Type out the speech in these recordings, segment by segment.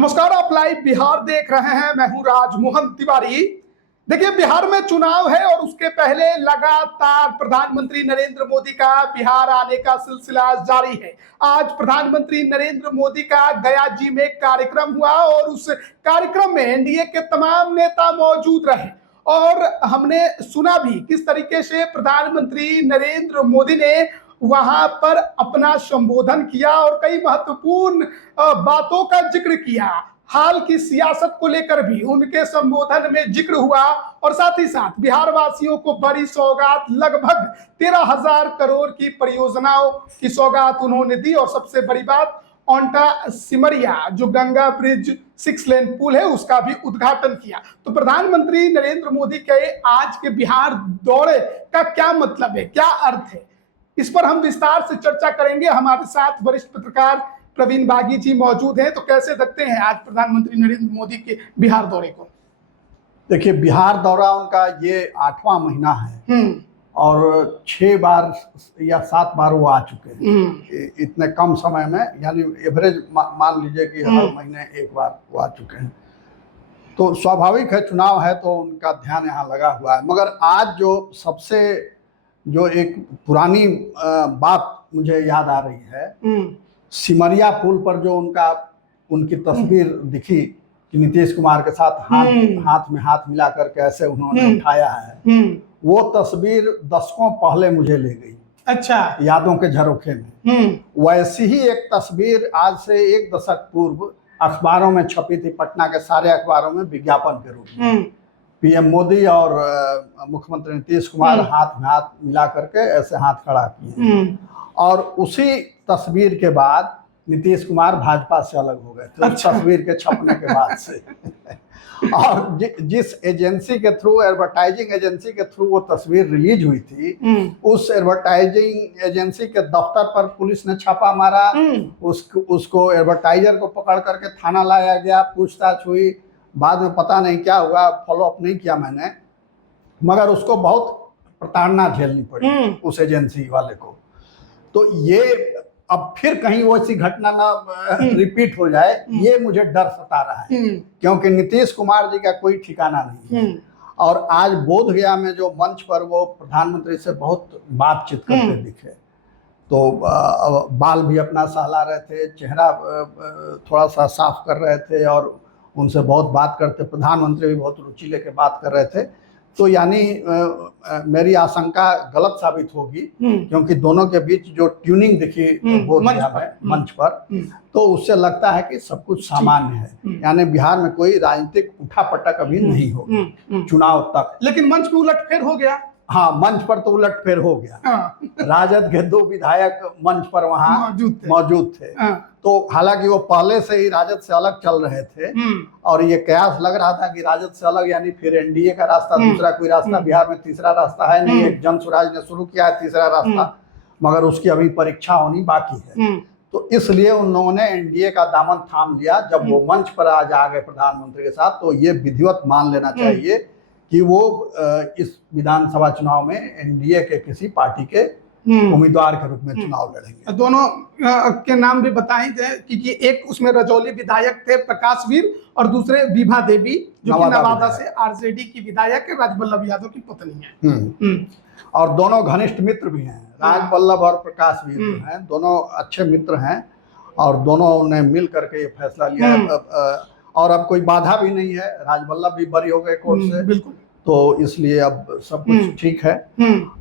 नमस्कार, आप लाइव बिहार देख रहे हैं। मैं हूं राजमोहन तिवारी। देखिए, बिहार में चुनाव है और उसके पहले लगातार प्रधानमंत्री नरेंद्र मोदी का बिहार आने का सिलसिला जारी है। आज प्रधानमंत्री नरेंद्र मोदी का गया जी में कार्यक्रम हुआ और उस कार्यक्रम में एनडीए के तमाम नेता मौजूद रहे और हमने सुना भी किस तरीके से प्रधानमंत्री नरेंद्र मोदी ने वहां पर अपना संबोधन किया और कई महत्वपूर्ण बातों का जिक्र किया। हाल की सियासत को लेकर भी उनके संबोधन में जिक्र हुआ और साथ ही साथ बिहार वासियों को बड़ी सौगात, लगभग 13,000 करोड़ की परियोजनाओं की सौगात उन्होंने दी। और सबसे बड़ी बात, ओंटा सिमरिया जो गंगा ब्रिज 6 लेन पुल है उसका भी उद्घाटन किया। तो प्रधानमंत्री नरेंद्र मोदी के आज के बिहार दौरे का क्या मतलब है, क्या अर्थ है, इस पर हम विस्तार से चर्चा करेंगे। हमारे साथ वरिष्ठ पत्रकार प्रवीण बागी जी मौजूद हैं। तो कैसे देखते हैं आज प्रधानमंत्री नरेंद्र मोदी के बिहार दौरे को? देखिए, बिहार दौरा उनका ये 8वां महीना है और 6 बार या 7 बार वो आ चुके हैं इतने कम समय में। यानी एवरेज मान लीजिए कि हर महीने 1 बार वो आ चुके हैं। तो स्वाभाविक है, चुनाव है तो उनका ध्यान यहाँ लगा हुआ है। मगर आज जो एक पुरानी बात मुझे याद आ रही है, सिमरिया पुल पर जो उनकी तस्वीर दिखी कि नीतीश कुमार के साथ हाथ में हाथ मिला कर कैसे उन्होंने उठाया है, वो तस्वीर दशकों पहले मुझे ले गई। अच्छा, यादों के झरोखे में। वैसी ही एक तस्वीर आज से 1 दशक पूर्व अखबारों में छपी थी, पटना के सारे अखबारों में विज्ञापन के रूप में। पीएम मोदी और मुख्यमंत्री नीतीश कुमार हाथ में हाथ मिला करके ऐसे हाथ खड़ा किए और उसी तस्वीर के बाद नीतीश कुमार भाजपा से अलग हो गए थे। अच्छा। उस तस्वीर के छपने के बाद से और जिस एजेंसी के थ्रू, एडवर्टाइजिंग एजेंसी के थ्रू वो तस्वीर रिलीज हुई थी, उस एडवर्टाइजिंग एजेंसी के दफ्तर पर पुलिस ने छापा मारा। उसको एडवर्टाइजर को पकड़ करके थाना लाया गया, पूछताछ हुई। बाद में पता नहीं क्या हुआ, फॉलो अप नहीं किया मैंने, मगर उसको बहुत प्रताड़ना झेलनी पड़ी उस एजेंसी वाले को। तो ये अब फिर कहीं वैसी घटना ना रिपीट हो जाए, ये मुझे डर सता रहा है, क्योंकि नीतीश कुमार जी का कोई ठिकाना नहीं है। और आज बोध गया में जो मंच पर वो प्रधानमंत्री से बहुत बातचीत करते दिखे, तो बाल भी अपना सहला रहे थे, चेहरा थोड़ा सा साफ कर रहे थे और उनसे बहुत बात करते। प्रधानमंत्री भी बहुत रुचि लेके बात कर रहे थे। तो यानी मेरी आशंका गलत साबित होगी, क्योंकि दोनों के बीच जो ट्यूनिंग दिखी मंच पर, तो उससे लगता है कि सब कुछ सामान्य है। यानी बिहार में कोई राजनीतिक उठापटक अभी नहीं होगी चुनाव तक। लेकिन मंच पे उलटफेर हो गया। हाँ, मंच पर तो उलटफेर हो गया। राजद के 2 विधायक मंच पर वहाँ मौजूद थे। तो हालांकि वो पहले से ही राजद से अलग चल रहे थे और ये कयास लग रहा था कि राजद से अलग यानी फिर एनडीए का रास्ता, दूसरा कोई रास्ता बिहार में, तीसरा रास्ता है नहीं। एक जनसुराज ने शुरू किया है तीसरा रास्ता, मगर उसकी अभी परीक्षा होनी बाकी है। तो इसलिए उन्होंने एनडीए का दामन थाम लिया। जब वो मंच पर आज आ गए प्रधानमंत्री के साथ, तो ये विधिवत मान लेना चाहिए कि वो इस विधानसभा चुनाव में एनडीए के किसी पार्टी के उम्मीदवार के रूप में चुनाव लड़ेंगे। दोनों के नाम भी बताए थे, क्योंकि एक उसमें रजौली विधायक थे प्रकाशवीर और दूसरे विभा देवी जो कि नवादा से आरजेडी की विधायक है, राजवल्लभ यादव की पत्नी है। और दोनों घनिष्ठ मित्र भी हैं, राजवल्लभ और प्रकाशवीर जो हैं, दोनों अच्छे मित्र हैं और दोनों ने मिल करके ये फैसला लिया है। और अब कोई बाधा भी नहीं है, राजवल्लभ भी बरी हो गए कोर्ट से, बिल्कुल। तो इसलिए अब सब कुछ ठीक है।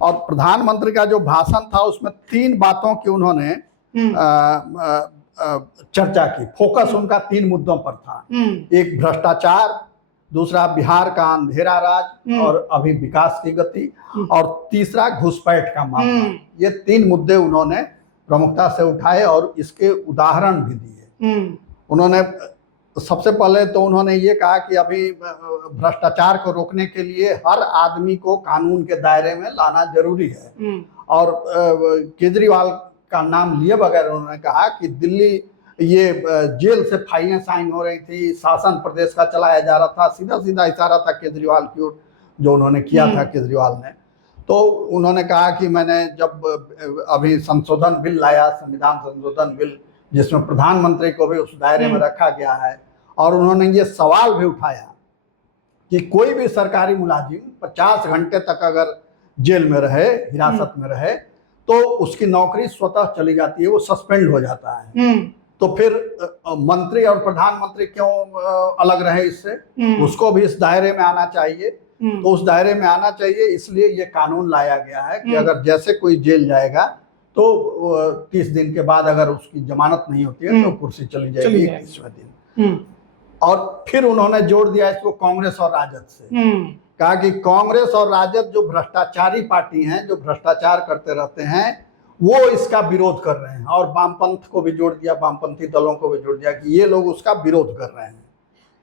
और प्रधानमंत्री का जो भाषण था उसमें 3 बातों की उन्होंने चर्चा की। फोकस उनका 3 मुद्दों पर था। एक भ्रष्टाचार, दूसरा बिहार का अंधेरा राज और अभी विकास की गति, और तीसरा घुसपैठ का मामला। ये 3 मुद्दे उन्होंने प्रमुखता से उठाए और इसके उदाहरण भी दिए। उन्होंने सबसे पहले तो उन्होंने ये कहा कि अभी भ्रष्टाचार को रोकने के लिए हर आदमी को कानून के दायरे में लाना जरूरी है। और केजरीवाल का नाम लिए बगैर उन्होंने कहा कि दिल्ली ये जेल से फाइलें साइन हो रही थी, शासन प्रदेश का चलाया जा रहा था। सीधा सीधा इशारा था केजरीवाल की ओर जो उन्होंने किया था केजरीवाल ने। तो उन्होंने कहा कि मैंने जब अभी संशोधन बिल लाया, संविधान संशोधन बिल, जिसमें प्रधानमंत्री को भी उस दायरे में रखा गया है और उन्होंने ये सवाल भी उठाया कि कोई भी सरकारी मुलाजिम 50 घंटे तक अगर जेल में रहे, हिरासत में रहे, तो उसकी नौकरी स्वतः चली जाती है, वो सस्पेंड हो जाता है। तो फिर मंत्री और प्रधानमंत्री क्यों अलग रहे इससे? उसको भी इस दायरे में आना चाहिए। तो उस दायरे में आना चाहिए, इसलिए ये कानून लाया गया है कि अगर जैसे कोई जेल जाएगा तो 30 दिन के बाद अगर उसकी जमानत नहीं होती है तो कुर्सी चली जाएगी 21वें दिन। और फिर उन्होंने जोड़ दिया इसको कांग्रेस और राजद से, कहा कि कांग्रेस और राजद जो भ्रष्टाचारी पार्टी हैं, जो भ्रष्टाचार करते रहते हैं, वो इसका विरोध कर रहे हैं। और वामपंथ को भी जोड़ दिया, वामपंथी दलों को भी जोड़ दिया कि ये लोग उसका विरोध कर रहे हैं,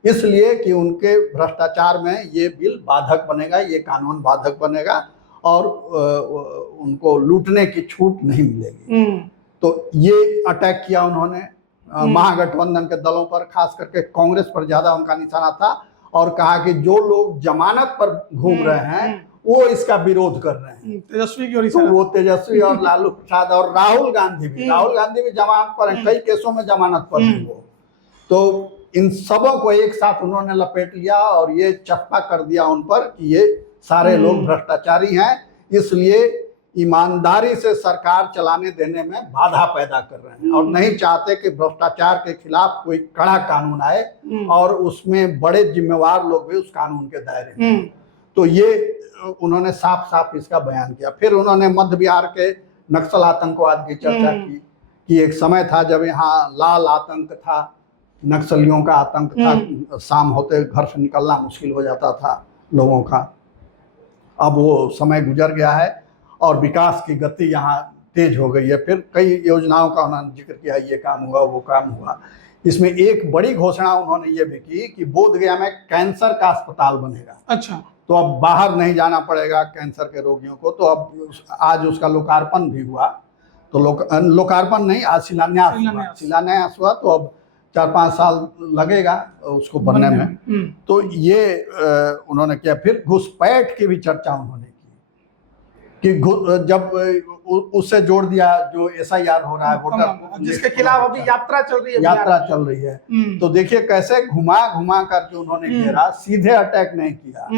इसलिए कि उनके भ्रष्टाचार में ये बिल बाधक बनेगा, ये कानून बाधक बनेगा और उनको लूटने की छूट नहीं मिलेगी। तो ये अटैक किया उन्होंने महागठबंधन के दलों पर, खास करके कांग्रेस पर ज्यादा उनका निशाना था, और कहा कि जो लोग जमानत पर घूम रहे हैं वो इसका विरोध कर रहे हैं। तेजस्वी की ओर तो वो तेजस्वी और लालू प्रसाद और राहुल गांधी भी जमानत पर हैं, कई केसों में जमानत पर हैं वो। तो इन सबों को एक साथ उन्होंने लपेट लिया और ये चस्पा कर दिया उन पर कि ये सारे लोग भ्रष्टाचारी हैं, इसलिए ईमानदारी से सरकार चलाने देने में बाधा पैदा कर रहे हैं और नहीं चाहते कि भ्रष्टाचार के खिलाफ कोई कड़ा कानून आए और उसमें बड़े जिम्मेवार लोग भी उस कानून के दायरे में। तो ये उन्होंने साफ साफ इसका बयान किया। फिर उन्होंने मध्य बिहार के नक्सल आतंकवाद की चर्चा की कि एक समय था जब यहाँ लाल आतंक था, नक्सलियों का आतंक था, शाम होते घर से निकलना मुश्किल हो जाता था लोगों का। अब वो समय गुजर गया है और विकास की गति यहाँ तेज हो गई है। फिर कई योजनाओं का उन्होंने जिक्र किया, ये काम हुआ, वो काम हुआ। इसमें एक बड़ी घोषणा उन्होंने ये भी की कि बोधगया में कैंसर का अस्पताल बनेगा। अच्छा। तो अब बाहर नहीं जाना पड़ेगा कैंसर के रोगियों को। तो अब आज उसका लोकार्पण भी हुआ। तो लोकार्पण नहीं, आज शिलान्यास हुआ। तो अब 4-5 साल लगेगा उसको बनने में। तो ये उन्होंने किया। फिर घुसपैठ की भी चर्चा उन्होंने की कि जब उससे जोड़ दिया जो SIR हो रहा है, वोटर जिसके खिलाफ अभी यात्रा चल रही है। तो देखिए कैसे घुमा घुमा कर जो उन्होंने घेरा, सीधे अटैक नहीं किया,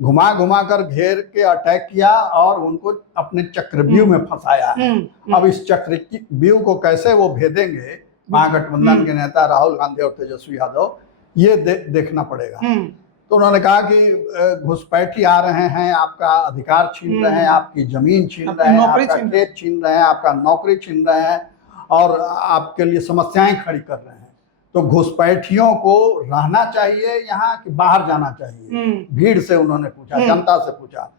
घुमा घुमा कर घेर के अटैक किया और उनको अपने चक्रव्यूह में फंसाया है। अब इस चक्रव्यूह को कैसे वो भेदेंगे महागठबंधन के नेता राहुल गांधी और तेजस्वी यादव, ये देखना पड़ेगा। तो उन्होंने कहा कि घुसपैठी आ रहे हैं, आपका अधिकार छीन रहे हैं, आपकी जमीन छीन रहे हैं, आपका खेत छीन रहे हैं, आपका नौकरी छीन रहे हैं और आपके लिए समस्याएं खड़ी कर रहे हैं। तो घुसपैठियों को रहना चाहिए यहाँ कि बाहर जाना चाहिए? भीड़ से उन्होंने पूछा, जनता से पूछा।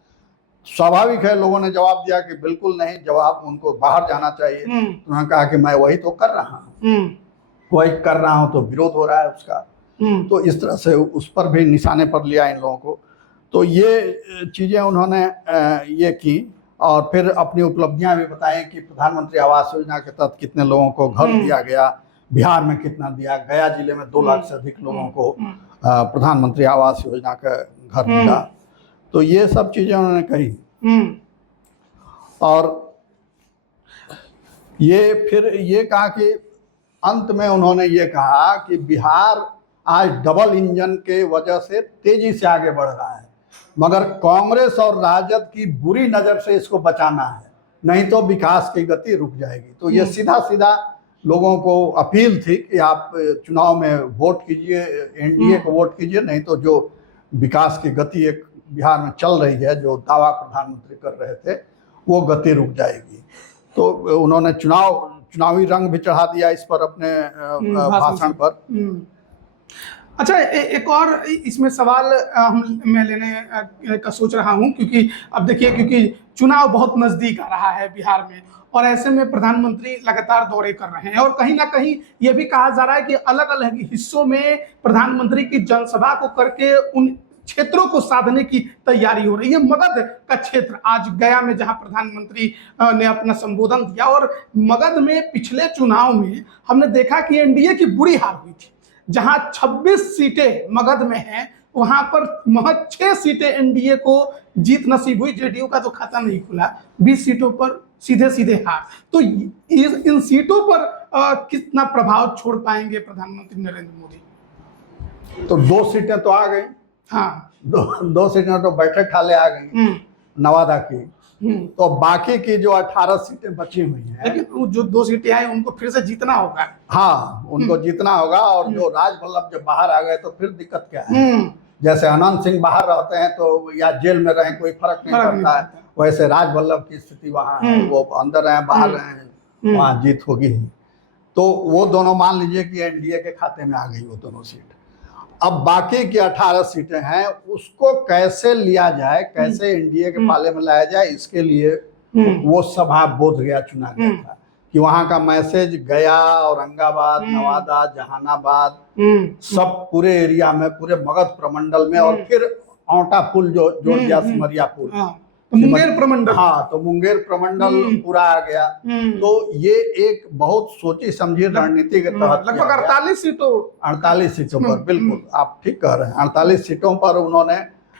स्वाभाविक है, लोगों ने जवाब दिया कि बिल्कुल नहीं, जवाब उनको बाहर जाना चाहिए। उन्होंने कहा कि मैं वही तो कर रहा हूँ, वही कर रहा हूँ, तो विरोध हो रहा है उसका। तो इस तरह से उस पर भी निशाने पर लिया इन लोगों को। तो ये चीज़ें उन्होंने ये की और फिर अपनी उपलब्धियां भी बताई कि प्रधानमंत्री आवास योजना के तहत कितने लोगों को घर दिया गया, बिहार में कितना दिया, गया जिले में 2 लाख से अधिक लोगों को प्रधानमंत्री आवास योजना का घर मिला। तो ये सब चीज़ें उन्होंने कही। और ये फिर ये कहा कि अंत में उन्होंने ये कहा कि बिहार आज डबल इंजन के वजह से तेजी से आगे बढ़ रहा है, मगर कांग्रेस और राजद की बुरी नज़र से इसको बचाना है, नहीं तो विकास की गति रुक जाएगी। तो ये सीधा सीधा लोगों को अपील थी कि आप चुनाव में वोट कीजिए, NDA को वोट कीजिए, नहीं तो जो विकास की गति एक बिहार में चल रही है, जो दावा प्रधानमंत्री कर रहे थे, वो गति रुक जाएगी। तो उन्होंने चुनावी रंग भी चढ़ा दिया इस पर अपने भाषण पर। अच्छा, एक और इसमें सवाल मैं लेने का सोच रहा हूं, क्योंकि अब देखिए, क्योंकि चुनाव बहुत नजदीक आ रहा है बिहार में और ऐसे में प्रधानमंत्री लगातार दौरे कर रहे हैं और कहीं ना कहीं ये भी कहा जा रहा है कि अलग अलग हिस्सों में प्रधानमंत्री की जनसभा को करके उन क्षेत्रों को साधने की तैयारी हो रही है। मगध का क्षेत्र, आज गया में जहां प्रधानमंत्री ने अपना संबोधन दिया, और मगध में पिछले चुनाव में हमने देखा कि NDA की बुरी हार हुई थी। जहां 26 सीटें मगध में हैं, वहां पर महज 6 सीटें NDA को जीत नसीब हुई। JDU का तो खाता नहीं खुला, 20 सीटों पर सीधे हार। तो इन सीटों पर कितना प्रभाव छोड़ पाएंगे प्रधानमंत्री नरेंद्र मोदी? तो 2 सीटें तो आ गई, हाँ। दो सीटें तो बैठक ठाले आ गई नवादा की। तो बाकी की जो 18 सीटें बची हुई हैं, लेकिन वो जो 2 सीटें आई उनको फिर से जीतना होगा। हाँ, उनको जीतना होगा। और जो राजवल्लभ जब बाहर आ गए तो फिर दिक्कत क्या है? जैसे अनंत सिंह बाहर रहते हैं तो या जेल में रहें कोई फर्क नहीं पड़ता है, वैसे राजवल्लभ की स्थिति वहाँ है, वो अंदर रहे बाहर रहे, वहाँ जीत होगी ही। तो वो दोनों मान लीजिए कि एनडीए के खाते में आ गई वो दोनों सीट। अब बाकी की 18 सीटें हैं, उसको कैसे लिया जाए, कैसे एनडीए के पाले में लाया जाए, इसके लिए वो सभा बोधगया चुना गया था कि वहां का मैसेज गया, औरंगाबाद, नवादा, जहानाबाद, सब पूरे एरिया में, पूरे मगध प्रमंडल में, और फिर औंटा पुल जो जोड़ दिया, सिमरिया पुल, तो मुंगेर प्रमंडल, हाँ, तो मुंगेर प्रमंडल पूरा आ गया। तो ये एक बहुत सोची समझी रणनीति के तहत लगभग 48 सीटों पर, बिल्कुल आप ठीक कह रहे हैं, 48 सीटों पर उन्होंने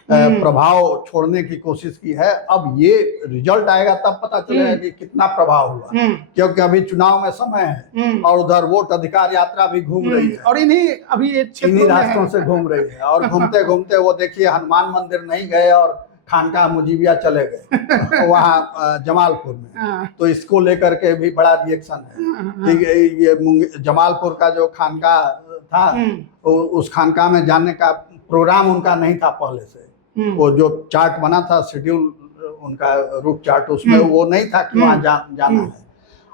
प्रभाव छोड़ने की कोशिश की है। अब ये रिजल्ट आएगा तब पता चलेगा कि कितना प्रभाव हुआ, क्योंकि अभी चुनाव में समय है और उधर वोट अधिकार यात्रा भी घूम रही है, और इन्हीं रास्तों से घूम रही है। और घूमते घूमते वो देखिए हनुमान मंदिर नहीं गए और खानका मुजीबिया चले गए वहाँ जमालपुर में। तो इसको लेकर के भी बड़ा रिएक्शन है कि ये जमालपुर का जो खानका था, उस खानका में जाने का प्रोग्राम उनका नहीं था पहले से। वो जो चार्ट बना था, शेड्यूल उनका रूट चार्ट, उसमें वो नहीं था कि वहाँ जाना है।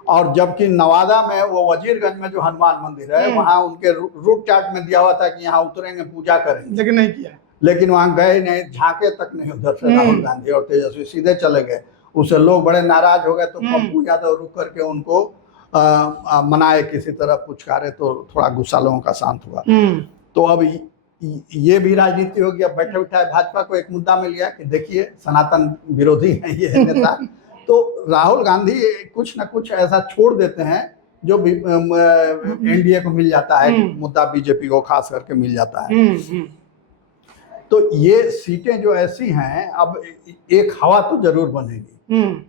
और जबकि नवादा में वो वजीरगंज में जो हनुमान मंदिर है, वहाँ उनके रूट चार्ट में दिया हुआ था कि यहाँ उतरेंगे, पूजा करेंगे, लेकिन नहीं किया। लेकिन वहां गए नहीं, झांके तक नहीं उधर से राहुल गांधी और तेजस्वी, सीधे चले गए। उससे लोग बड़े नाराज हो गए, तो पप्पू यादव रुक करके उनको मनाए, किसी तरह पुचकारे, तो थोड़ा गुस्सा लोगों का शांत हुआ। तो अब ये भी राजनीति होगी। अब बैठे बिठाए भाजपा को एक मुद्दा मिल गया कि देखिए सनातन विरोधी है ये नेता। तो राहुल गांधी कुछ ना कुछ ऐसा छोड़ देते हैं जो एनडीए को मिल जाता है, मुद्दा बीजेपी को खास करके मिल जाता है। तो ये सीटें जो ऐसी हैं, अब एक हवा तो जरूर बनेगी,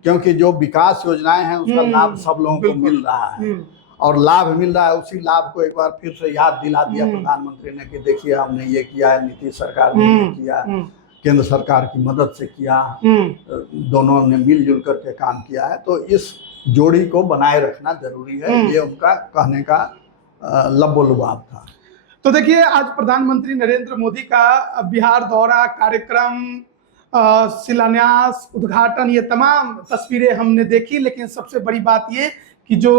क्योंकि जो विकास योजनाएं हैं उसका लाभ सब लोगों को मिल रहा है, और लाभ मिल रहा है। उसी लाभ को एक बार फिर से याद दिला दिया प्रधानमंत्री ने कि देखिए हमने ये किया है, नीतीश सरकार ने ये किया, केंद्र सरकार की मदद से किया, दोनों ने मिलजुल करके काम किया है। तो इस जोड़ी को बनाए रखना जरूरी है, ये उनका कहने का लबोलुबाब था। तो देखिए, आज प्रधानमंत्री नरेंद्र मोदी का बिहार दौरा, कार्यक्रम, शिलान्यास, उद्घाटन, ये तमाम तस्वीरें हमने देखी। लेकिन सबसे बड़ी बात ये कि जो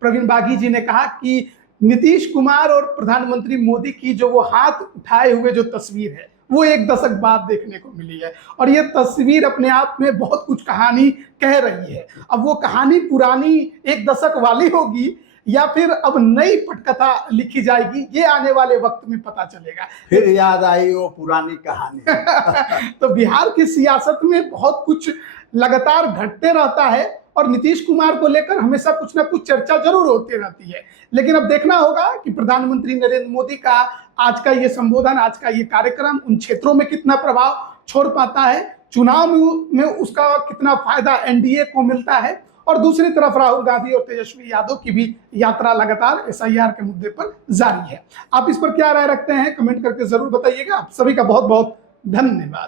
प्रवीण बागी जी ने कहा कि नीतीश कुमार और प्रधानमंत्री मोदी की जो वो हाथ उठाए हुए जो तस्वीर है, वो 1 दशक बाद देखने को मिली है। और ये तस्वीर अपने आप में बहुत कुछ कहानी कह रही है। अब वो कहानी पुरानी 1 दशक वाली होगी या फिर अब नई पटकथा लिखी जाएगी, ये आने वाले वक्त में पता चलेगा। फिर याद आई वो पुरानी कहानी। तो बिहार की सियासत में बहुत कुछ लगातार घटते रहता है, और नीतीश कुमार को लेकर हमेशा कुछ ना कुछ चर्चा जरूर होती रहती है। लेकिन अब देखना होगा कि प्रधानमंत्री नरेंद्र मोदी का आज का ये संबोधन, आज का ये कार्यक्रम उन क्षेत्रों में कितना प्रभाव छोड़ पाता है, चुनाव में उसका कितना फायदा एनडीए को मिलता है, और दूसरी तरफ राहुल गांधी और तेजस्वी यादव की भी यात्रा लगातार एसआईआर के मुद्दे पर जारी है। आप इस पर क्या राय रखते हैं, कमेंट करके जरूर बताइएगा। आप सभी का बहुत बहुत धन्यवाद।